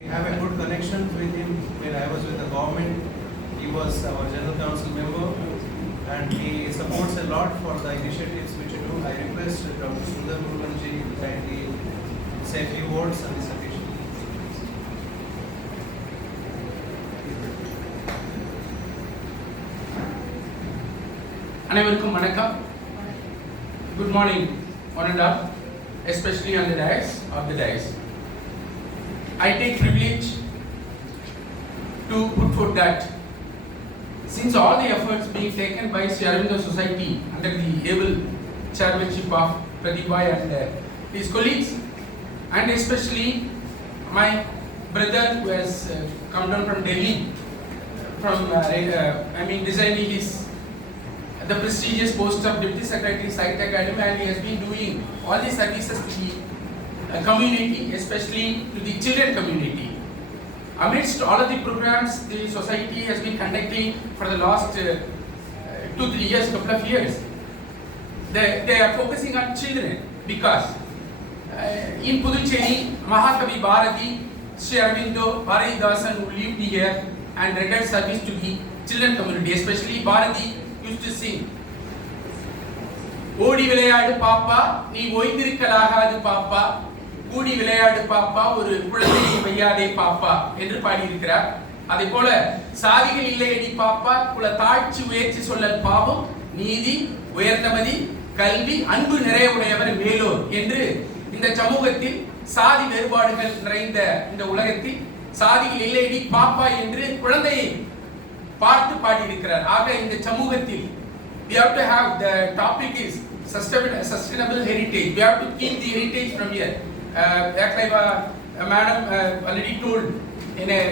We have a good connection with him when I was with the government. He was our general council member and he supports a lot for the initiatives which we do. I request Dr. Sundaramurugan ji to kindly say a few words on this occasion. அனைவருக்கும் வணக்கம். Good morning, one and all, especially on the dais. I take privilege to put forth that since all the efforts being taken by Sri Aurobindo Society under the able chairmanship of Pradeep Bhai and his colleagues, and especially my brother who has come down from Delhi, designing the prestigious post of Deputy Secretary Science Academy, and he has been doing all the services to the community, especially to the children community. Amidst all of the programs the society has been conducting for the last 2-3 years, couple of years, they are focusing on children because in Puducherry, Mahakavi Bharati, Sri Aurobindo, Bharatidasan who lived here and rendered service to the children community, especially Bharati used to sing, ஓடி விளையாடு பாப்பா நீ ஓய்ந்திருக்கலாகாது பாப்பா கூடி விளையாடு பாப்பா ஒரு குழந்தையை வையாதே பாப்பா என்று பாடியிருக்கிறார். அதே போல சாதிகள் இல்லையடி பாப்பா குல தாழ்ச்சி உயர்ச்சி சொல்லல் பாவம் நீதி உயர்ந்தமதி கல்வி அன்பு நிறைய உடையவர் மேலோர் என்று இந்த சமூகத்தில் சாதி வேறுபாடுகள் நிறைந்த இந்த உலகத்தில் சாதிகள் இல்லையடி பாப்பா என்று குழந்தையை பார்த்து பாடியிருக்கிறார். ஆக இந்த சமூகத்தில் we have to have, the topic is sustainable heritage. We have to keep the heritage from here. Like madam already told in a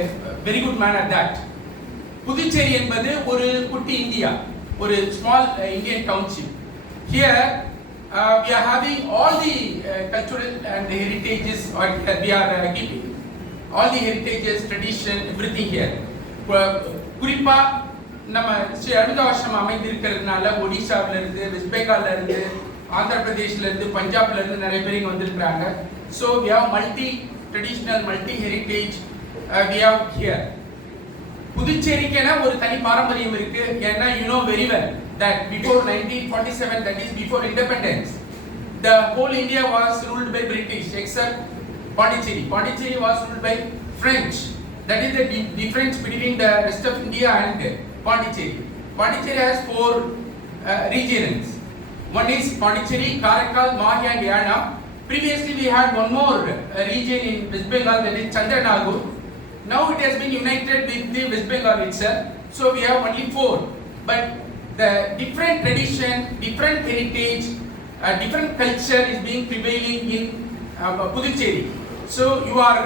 very good manner that Puducherry என்பது ஒரு குட்டி இந்தியா, ஒரு small Indian township. Here we are having all the cultural and heritages, or we are keeping all the heritages, tradition, everything here. குறிப்பா நம்ம ஸ்ரீ அருந்தா ஆசிரமம் அமைந்திருக்கிறதுனால ஒடிஷாவில இருந்து, வெஸ்ட் பெங்கால்ல இருந்து, ஆந்திர பிரதேஷ்ல இருந்து, பஞ்சாப்ல இருந்து நிறைய பேர் இங்க வந்திருக்காங்க. So we have multi traditional, multi heritage we have here. புதுச்சேரிக்கென ஒரு தனி பாரம்பரியம் இருக்கு. ஏன்னா you know very well that before 1947, that is before independence, the whole India was ruled by British except Pondicherry. Pondicherry was ruled by French. That is the difference between the rest of India and Pondicherry. Pondicherry has 4 regions. One is Pondicherry, Karaikal, Mahi and Yanam. Previously we had one more region in West Bengal, that is Chandranagore. Now it has been united with the West Bengal itself. So we have only 4. But the different tradition, different heritage, different culture is being prevailing in Puducherry. So you are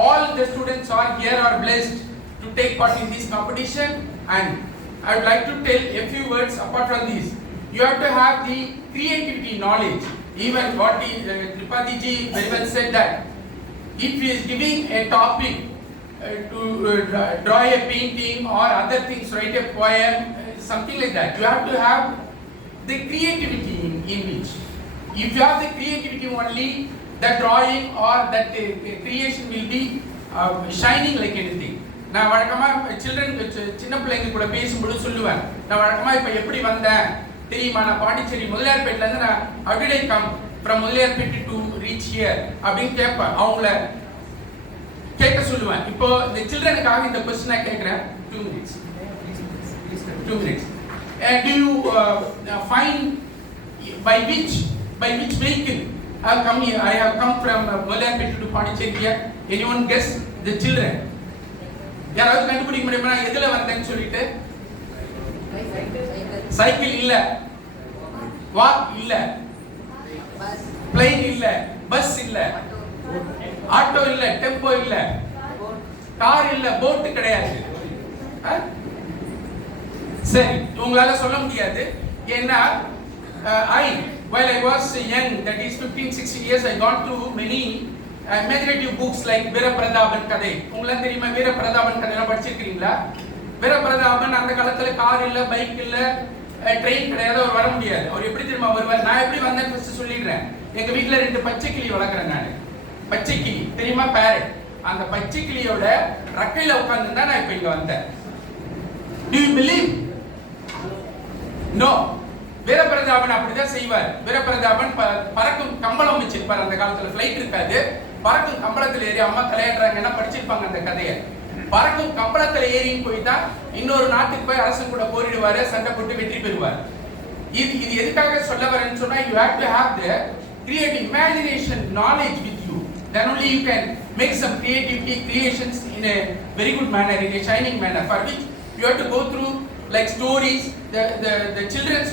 all the students are here are blessed to take part in this competition, and I would like to tell a few words apart from this. You have to have the creativity knowledge. Even what Tripathi ji very well said that if he is giving a topic to draw a painting or other things, write a poem, something like that, you have to have the creativity in which. If you have the creativity only, that drawing or that creation will be shining like anything. நான் வழக்கமா சில்ட்ரன் சின்ன பிள்ளைங்க கூட பேசும்போது சொல்லுவேன், நான் வழக்கமா இப்ப எப்படி வந்தேன் தெரியுமா, நான் பாண்டிச்சேரி முதலியார்பேட்ல இருந்து நான் how did I come from Mudaliarpet to reach here அப்படின்னு கேட்பேன். அவங்கள கேட்க சொல்லுவேன். இப்போ இந்த சில்ட்ரனுக்காக இந்த क्वेश्चन நான் கேக்குறேன். 2 minutes. Do you find by which vehicle I have come here? I have come from Molayapet to Pondicherry here. Anyone guess? The children. யாராவது கண்டுபிடிக்க முடியுமா நான் எதுல வந்தேன்னு சொல்லிட்டு? சைக்கிள் இல்ல, வாக் இல்ல, பிளேன் இல்ல, பஸ் இல்ல, ஆட்டோ இல்ல, டெம்போ இல்ல, கார் இல்ல, போட் கிடையாது. சரி, உங்களால சொல்ல முடியாது. ஏன்னா while I was young, that is 15-16 years, I got through many imaginative books like வீரபிரதாபன் கதை. உங்களுக்கு தெரியுமா வீரபிரதாபன் கதையெல்லாம் படிச்சிருக்கீங்களா? வீரபிரதாபன் அந்த காலத்துல கார் இல்ல, பைக் இல்ல, ட்ரெயின் கிடையாது, அவர் வர முடியாது. அவர் எப்படி தெரியுமா வருவார்? நான் எப்படி வந்தேன்னு ஃபர்ஸ்ட் சொல்லிடுறேன். எங்க வீட்ல 2 பச்சை கிளி வளர்க்குறேன் நான். பச்சை கிளி தெரியுமா? parrot. அந்த பச்சை கிளியோட ரக்கையில உட்கார்ந்து தான் நான் இப்ப இங்க வந்தேன். Do you believe? No. வீரபிரதாபன் அப்படிதான் செய்வார். வீரபிரதாபன் பறக்கும் கம்பளம் வச்சிருப்பார். அந்த காலத்துல ஃளைட் இருக்காது. பறக்கும் கம்பளத்துல ஏறி அம்மா தலையாடுறாங்கன்னா படிச்சிருப்பாங்க அந்த கதையை. பறக்கும் கம்பளத்துல ஏறி போய் தான் இன்னொரு நாட்டுக்கு போய் அரசன் கூட போரிடுவாரு, சண்டை போட்டு வெற்றி பெறுவார். இது எதுக்காக சொல்ல வரேன்னு சொன்னா, you have to have the creative imagination knowledge with you. Then only you can make some creations in a very good manner, in a shining manner, for which you have to go through like stories, the children's